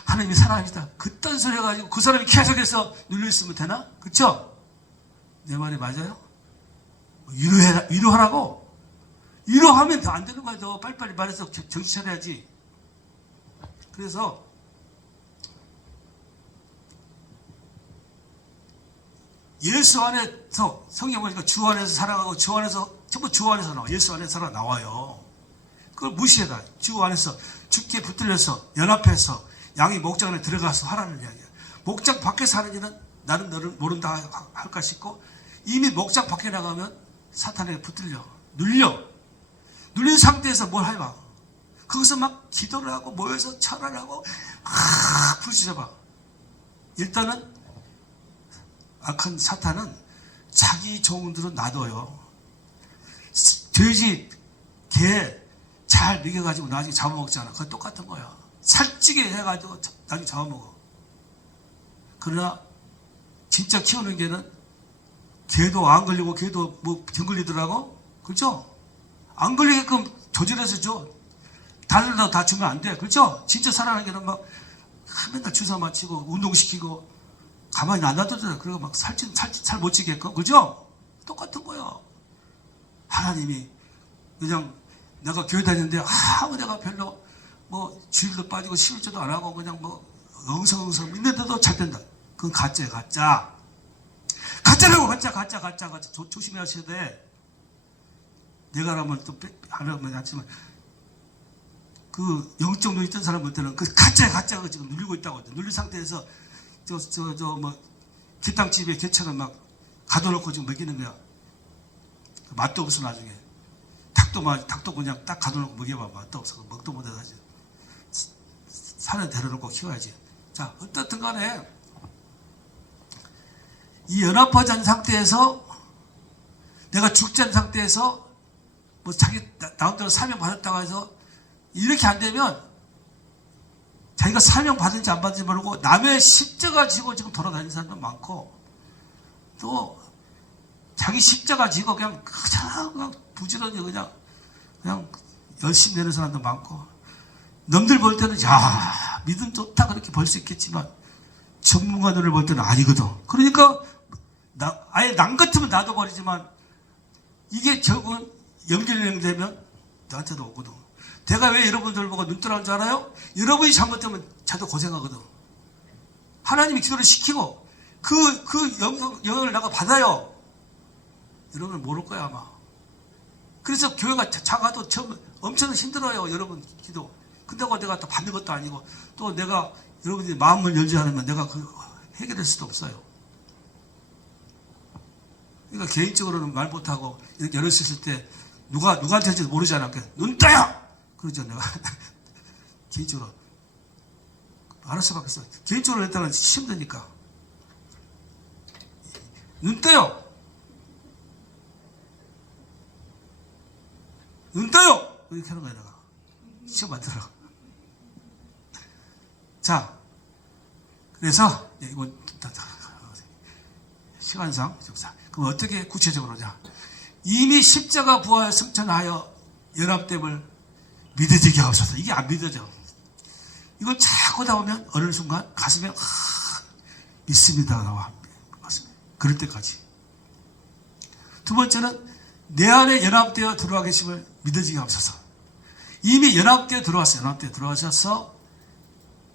하나님이 사랑합니다. 그딴 소리 해가지고 그 사람이 계속해서 눌려있으면 되나? 그쵸? 내 말이 맞아요? 위로하라고? 위로하면 더 안 되는 거야. 더 빨리빨리 말해서 정신 차려야지. 그래서 예수 안에서, 성경 보니까 주 안에서 살아가고 주 안에서, 전부 주 안에서 나와. 예수 안에서 살아 나와요. 그걸 무시해라. 주 안에서 주께 붙들려서 연합해서 양이 목장 안에 들어가서 하라는 이야기야. 목장 밖에서 하는 일은 나는 너를 모른다 할까 싶고, 이미 목장 밖에 나가면 사탄에게 붙들려. 눌린 상태에서 뭘 해봐. 거기서 막 기도를 하고 모여서 철을 하고 부르짖어봐. 일단은 악한 사탄은 자기 종들은 놔둬요. 돼지, 개 잘 먹여가지고 나중에 잡아먹잖아. 그건 똑같은 거야. 살찌게 해가지고 나중에 잡아먹어. 그러나 진짜 키우는 개는 개도 안 걸리고 개도 뭐 병 걸리더라고. 그렇죠? 안 걸리게끔 조절해서 줘. 다른 다 주면 안 돼. 그렇죠? 진짜 사랑하는 게는 막 맨날 주사 맞히고 운동시키고 가만히 안 놔두잖아. 그리고 막 살 못 찌게끔. 그죠? 똑같은 거야. 하나님이 그냥 내가 교회 다니는데 아무 내가 별로 뭐 주일도 빠지고 11조도 안 하고 그냥 뭐 엉성엉성 믿는데도 잘 된다. 그건 가짜야, 가짜. 가짜라고, 가짜. 조심히 하셔야 돼. 내가 하면 또 하려면 하지만 그 영적 눈이 뜬 사람한테는 그 가짜가 지금 눌리고 있다고. 눌린 상태에서 뭐 게땅집에 게처럼 막 가둬놓고 지금 먹이는 거야. 맛도 없어 나중에. 닭도 그냥 딱 가둬놓고 먹여봐. 맛도 없어. 먹도 못해서 하지. 산에 데려놓고 키워야지. 자, 어떻든 간에 이 연합하지 않은 상태에서 내가 죽지 않은 상태에서 뭐 자기 나름대로 사명 받았다고 해서 이렇게 안 되면 자기가 사명 받은지 안 받은지 모르고 남의 십자가 지고 지금 돌아다니는 사람도 많고 또 자기 십자가 지고 그냥 부지런히 그냥 열심히 내는 사람도 많고 남들 볼 때는 야 믿음 좋다 그렇게 볼 수 있겠지만 전문가들을 볼 때는 아니거든. 그러니까 아예 남 같으면 놔둬버리지만 이게 결국은 연결되면 나한테도 오거든. 내가 왜 여러분들 보고 눈 뜨라는 줄 알아요? 여러분이 잘못되면 저도 고생하거든. 하나님이 기도를 시키고 그 영향을 내가 받아요. 여러분은 모를 거야 아마. 그래서 교회가 작아도 처음 엄청 힘들어요. 여러분 기도. 근데 내가 또 받는 것도 아니고 또 내가 여러분들이 마음을 열지 않으면 내가 그 해결할 수도 없어요. 그러니까 개인적으로는 말 못하고 이렇게 열을 수 있을 때 누구한테 할지도 모르잖아. 눈 떠요! 그러죠 내가. 개인적으로 알아서 받겠어. 개인적으로 했다는 힘드니까. 눈 떠요! 눈 떠요! 이렇게 하는 거야 내가. 시험 만들어. 자, 그래서 이거 시간상 그럼 어떻게 구체적으로냐? 이미 십자가 부활 승천하여 연합됨을 믿어지게 하옵소서. 이게 안 믿어져. 이걸 자꾸 나오면 어느 순간 가슴에 믿습니다 나와. 그럴 때까지. 두 번째는 내 안에 연합되어 들어와 계심을 믿어지게 하옵소서. 이미 연합되어 들어왔어요. 연합되어 들어와셔서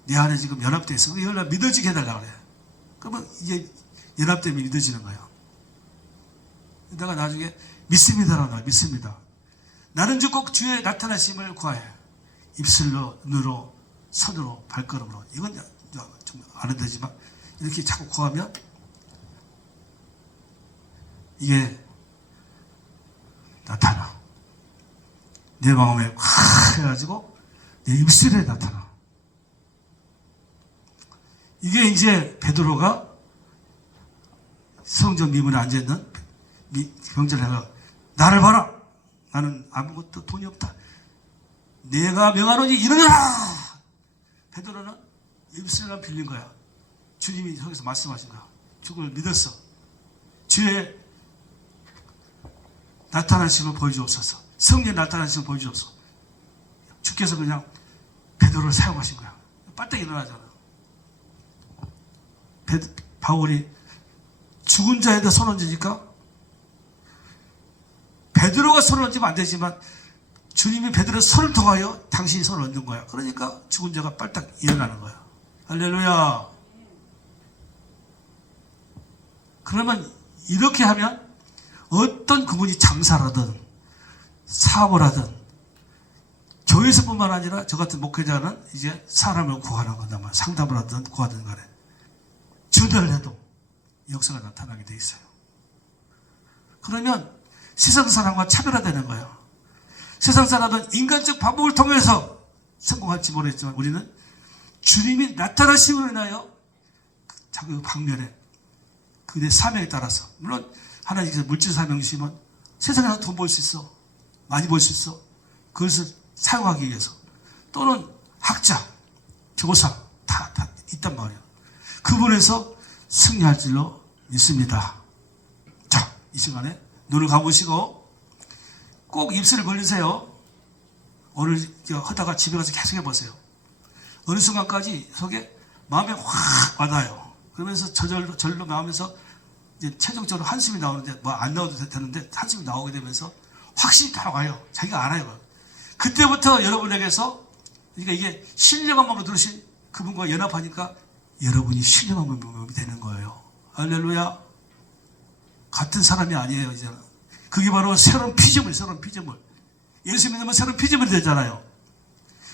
내 안에 지금 연합되어 있어. 이걸 믿어지게 해달라고 그래. 그러면 이게 연합되면 믿어지는 거예요. 내가 나중에 믿습니다라고 나와. 믿습니다. 나는 즉 꼭 주의 나타나심을 구하여 입술로, 눈으로, 손으로, 발걸음으로. 이건 좀 안 되지만 이렇게 자꾸 구하면 이게 나타나. 내 마음에 확 해가지고 내 입술에 나타나. 이게 이제 베드로가 성전 미문에 앉아있는 병자를 해서 나를 봐라. 나는 아무것도 돈이 없다. 내가 명하노니 일어나라. 베드로는 입술만 빌린 거야. 주님이 여기서 말씀하신 거야. 죽음을 믿었어. 주의 나타나심을 보여주옵소서. 성령의 나타나심을 보여주옵소서. 주께서 그냥 베드로를 사용하신 거야. 빨딱 일어나잖아. 바울이 죽은 자에다 손 얹으니까 베드로가 손을 얹으면 안 되지만 주님이 베드로의 손을 통하여 당신이 손을 얹은 거야. 그러니까 죽은 자가 빨딱 일어나는 거야. 할렐루야. 그러면 이렇게 하면 어떤 그분이 장사라든 사업을 하든 교회에서뿐만 아니라 저 같은 목회자는 이제 사람을 구하는 거다. 상담을 하든 구하든 간에 주대를 해도 역사가 나타나게 돼 있어요. 그러면 세상 사람과 차별화되는 거예요. 세상 사람은 인간적 방법을 통해서 성공할지 모르겠지만 우리는 주님이 나타나심으로 인하여 자기 방면에 그의 사명에 따라서 물론 하나님께서 물질 사명 주시면 세상에서 돈 벌 수 있어. 많이 벌 수 있어. 그것을 사용하기 위해서 또는 학자, 교사 다 있단 말이에요. 그분에서 승리할 줄로 믿습니다. 자, 이 시간에 눈을 감으시고 꼭 입술을 벌리세요. 오늘 하다가 집에 가서 계속 해보세요. 어느 순간까지 속에 마음에 확 와닿아요. 그러면서 절로 나오면서 이제 최종적으로 한숨이 나오는데 뭐 안 나와도 되는데 한숨이 나오게 되면서 확신이 다 와요. 자기가 알아요. 그때부터 여러분에게서 그러니까 이게 신령한 마음으로 들으신 그분과 연합하니까 여러분이 신령한 마음이 되는 거예요. 할렐루야. 같은 사람이 아니에요. 이제는. 그게 바로 새로운 피조물, 새로운 피조물. 예수 믿으면 새로운 피조물이 되잖아요.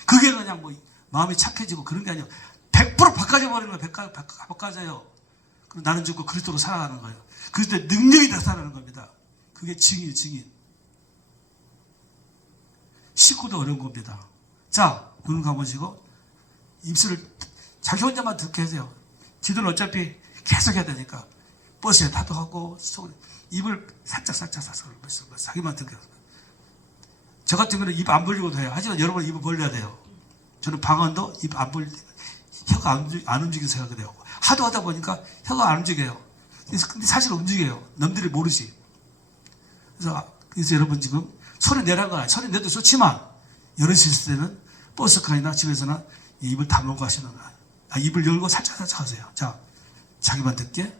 그게 그냥 뭐 마음이 착해지고 그런 게 아니에요. 100% 바꿔져 버리는 거예요. 바꿔져요. 그럼 나는 죽고 그리스도로 살아가는 거예요. 그리스도의 능력이 나타나는 겁니다. 그게 증인, 증인. 식구도 어려운 겁니다. 자, 눈 감으시고 입술을 자기 혼자만 듣게 해세요. 기도는 어차피 계속 해야 되니까 버스에 타도 하고 입을 살짝 자기만 듣게 해요. 저 같은 경우는 입 안 벌리고도 해요. 하지만 여러분 입을 벌려야 돼요. 저는 방언도 입 안 벌리 혀가 안 움직여서 하게 돼요. 하도 하다 보니까 혀가 안 움직여요. 근데 사실 움직여요. 남들이 모르지. 그래서 여러분 지금 소리 내라는 건 아니에요. 소리 내도 좋지만 열으실 때는 버스칸이나 집에서나 입을 다물고 하시는 거예요. 입을 열고 살짝 하세요. 자, 자기만 듣게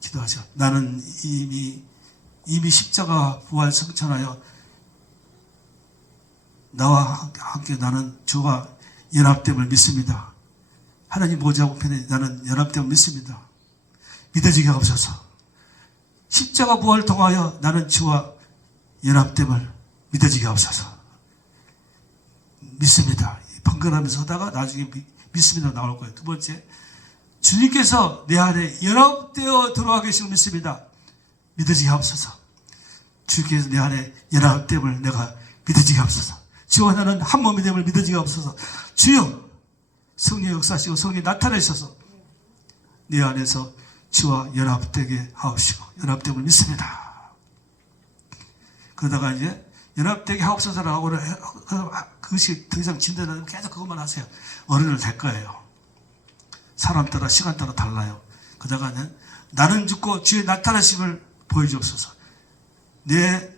기도하죠. 나는 이미 십자가 부활 성천하여 나와 함께 나는 주와 연합됨을 믿습니다. 하나님 보좌하고 편에 나는 연합됨을 믿습니다. 믿어지게 하옵소서. 십자가 부활을 통하여 나는 주와 연합됨을 믿어지게 하옵소서. 믿습니다. 번갈아가면서 하다가 나중에 믿습니다 나올 거예요. 두 번째, 주님께서 내 안에 연합되어 들어와 계심을 믿습니다. 믿어지게 하옵소서. 주께서 내 안에 연합됨을 내가 믿어지게 하옵소서. 주와 나는 한 몸이 됨을 믿어지게 하옵소서. 주여, 성령 역사하시고 성령 나타내셔서 내 안에서 주와 연합되게 하옵시고 연합됨을 믿습니다. 그러다가 이제 연합되게 하옵소서라고 그것이 더 이상 진단하면 계속 그것만 하세요. 어른을 될 거예요. 사람 따라 시간 따라 달라요. 그러다가는 나는 죽고 주의 나타나심을 보여주옵소서. 내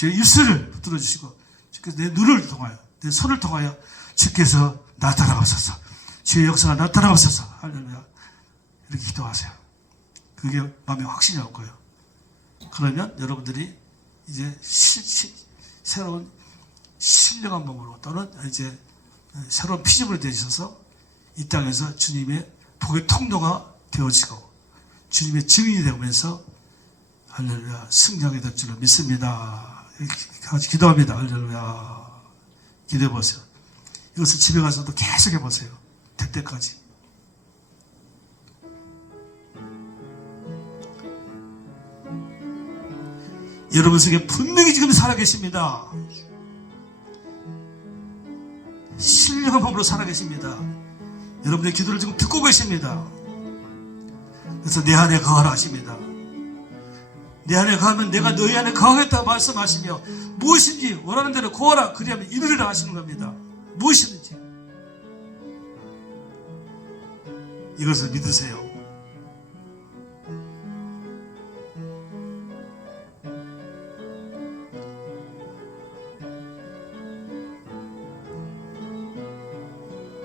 입술을 붙들어 주시고 주께서 내 눈을 통하여 내 손을 통하여 주께서 나타나옵소서. 주의 역사가 나타나옵소서. 할렐루야. 이렇게 기도하세요. 그게 마음에 확신이 올 거예요. 그러면 여러분들이 이제 새로운 신령한 몸으로 또는 이제 새로운 피조물이 되셔서 이 땅에서 주님의 복의 통로가 되어지고 주님의 증인이 되면서 할렐루야 승리하게 될 줄을 믿습니다. 같이 기도합니다. 할렐루야. 기도해 보세요. 이것을 집에 가서도 계속 해보세요. 될 때까지. 여러분 속에 분명히 지금 살아계십니다. 신령한 몸으로 살아계십니다. 여러분의 기도를 지금 듣고 계십니다. 그래서 내 안에 거하라 하십니다. 내 안에 거하면 내가 너희 안에 거하겠다고 말씀하시며 무엇인지 원하는 대로 구하라 그리하면 이루리라 하시는 겁니다. 무엇이든지 이것을 믿으세요.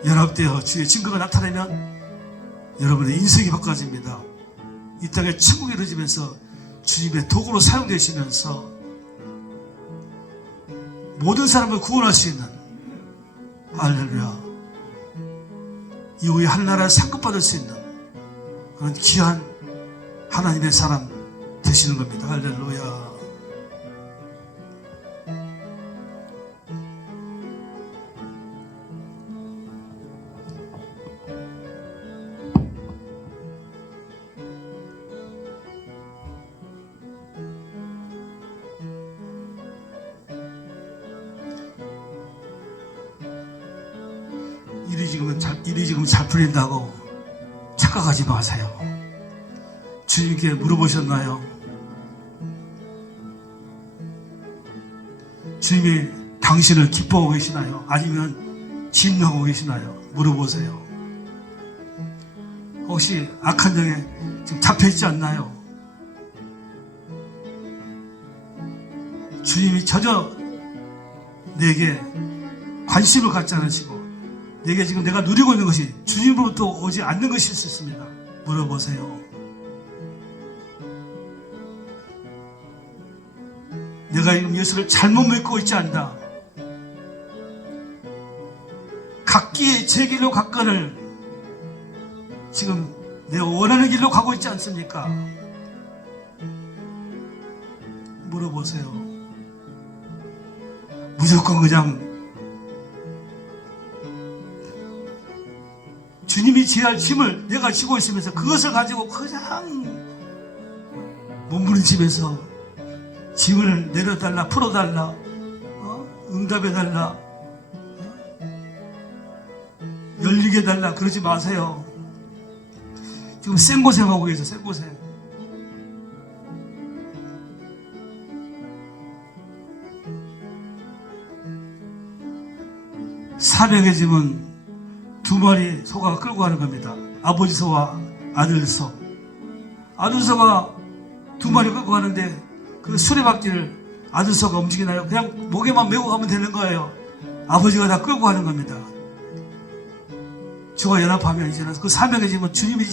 연합되어 주의 증거가 나타나면 여러분의 인생이 바꿔집니다. 이 땅에 천국이 이루어지면서 주님의 도구로 사용되시면서 모든 사람을 구원할 수 있는 할렐루야 이후에 하늘나라에 상급받을 수 있는 그런 귀한 하나님의 사람 되시는 겁니다. 할렐루야. 일이 지금 잘 풀린다고 착각하지 마세요. 주님께 물어보셨나요? 주님이 당신을 기뻐하고 계시나요? 아니면 진노하고 계시나요? 물어보세요. 혹시 악한 영에 지금 잡혀있지 않나요? 주님이 전혀 내게 관심을 갖지 않으시고 내게 지금 내가 누리고 있는 것이 주님으로부터 오지 않는 것일 수 있습니다. 물어보세요. 내가 지금 예수를 잘못 믿고 있지 않나? 각기 제 길로 갔거늘 지금 내가 원하는 길로 가고 있지 않습니까? 물어보세요. 무조건 그냥 주님이 지할 짐을 내가 지고 있으면서 그것을 가지고 그냥 몸부림치면서 짐을 내려달라, 풀어달라, 응답해달라, 열리게 해달라 그러지 마세요. 지금 생고생하고 계세요. 생고생. 사명의 짐은 두 마리 소가 끌고 가는 겁니다. 아버지 소와 아들 소. 아들 소가 두 마리 끌고 가는데 그 수레바퀴를 아들 소가 움직이나요? 그냥 목에만 메고 가면 되는 거예요. 아버지가 다 끌고 가는 겁니다. 저와 연합하면 이제는 그 사명의 짐은 주님이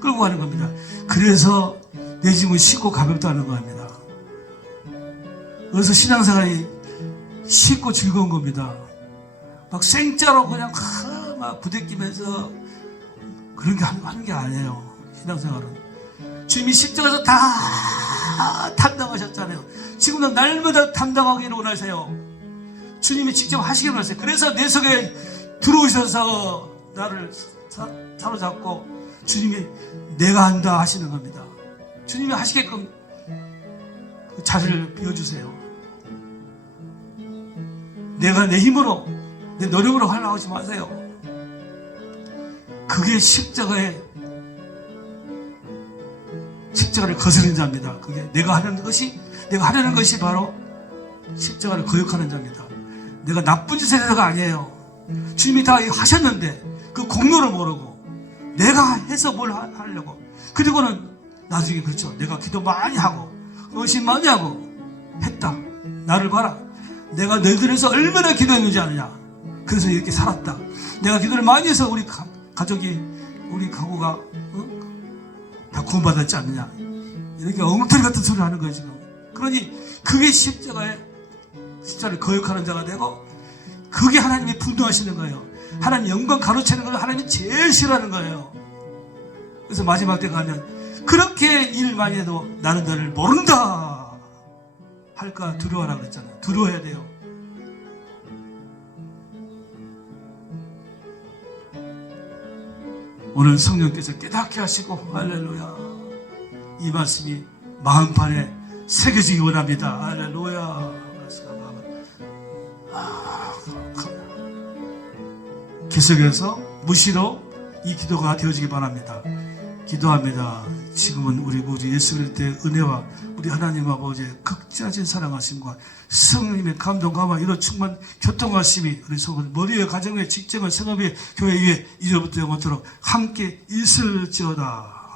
끌고 가는 겁니다. 그래서 내 짐은 쉽고 가볍다는 겁니다. 그래서 신앙생활이 쉽고 즐거운 겁니다. 막 생짜로 그냥 막 부대끼면서 그런 게 하는 게 아니에요. 신앙생활은 주님이 십자가에서 다 담당하셨잖아요. 지금도 날마다 담당하기를 원하세요. 주님이 직접 하시기를 원하세요. 그래서 내 속에 들어오셔서 나를 사로잡고 주님이 내가 한다 하시는 겁니다. 주님이 하시게끔 그 자리를 비워주세요. 내가 내 힘으로 내 노력으로 하려고 하지 마세요. 그게 십자가를 거스르는 자입니다. 그게 내가 하려는 것이 바로 십자가를 거역하는 자입니다. 내가 나쁜 짓을 해서가 아니에요. 주님이 다 하셨는데 그 공로를 모르고 내가 해서 뭘 하려고. 그리고는 나중에 그렇죠. 내가 기도 많이 하고 의심 많이 하고 했다. 나를 봐라. 내가 너희들에서 얼마나 기도했는지 아느냐. 그래서 이렇게 살았다. 내가 기도를 많이 해서 우리 가족이 우리 가구가 다 구원받았지 않느냐. 이렇게 엉터리 같은 소리 하는 거예요 지금. 그러니 그게 십자가를 거역하는 자가 되고 그게 하나님이 분노하시는 거예요. 하나님 영광 가로채는 걸 하나님이 제일 싫어하는 거예요. 그래서 마지막 때 가면 그렇게 일 많이 해도 나는 너를 모른다 할까 두려워하라 그랬잖아요. 두려워해야 돼요. 오늘 성령께서 깨닫게 하시고 할렐루야 이 말씀이 마음판에 새겨지기 원합니다. 할렐루야. 계속해서 무시로 이 기도가 되어지기 바랍니다. 기도합니다. 지금은 우리 구주 예수 그리스도의 은혜와 우리 하나님 아버지의 극진하신 사랑하심과 성령님의 감동 감화 이로 충만 교통하심이 우리 성도 머리에 가정에 직장에 생업에 교회 위에 이제부터 영원토록 함께 있을지어다.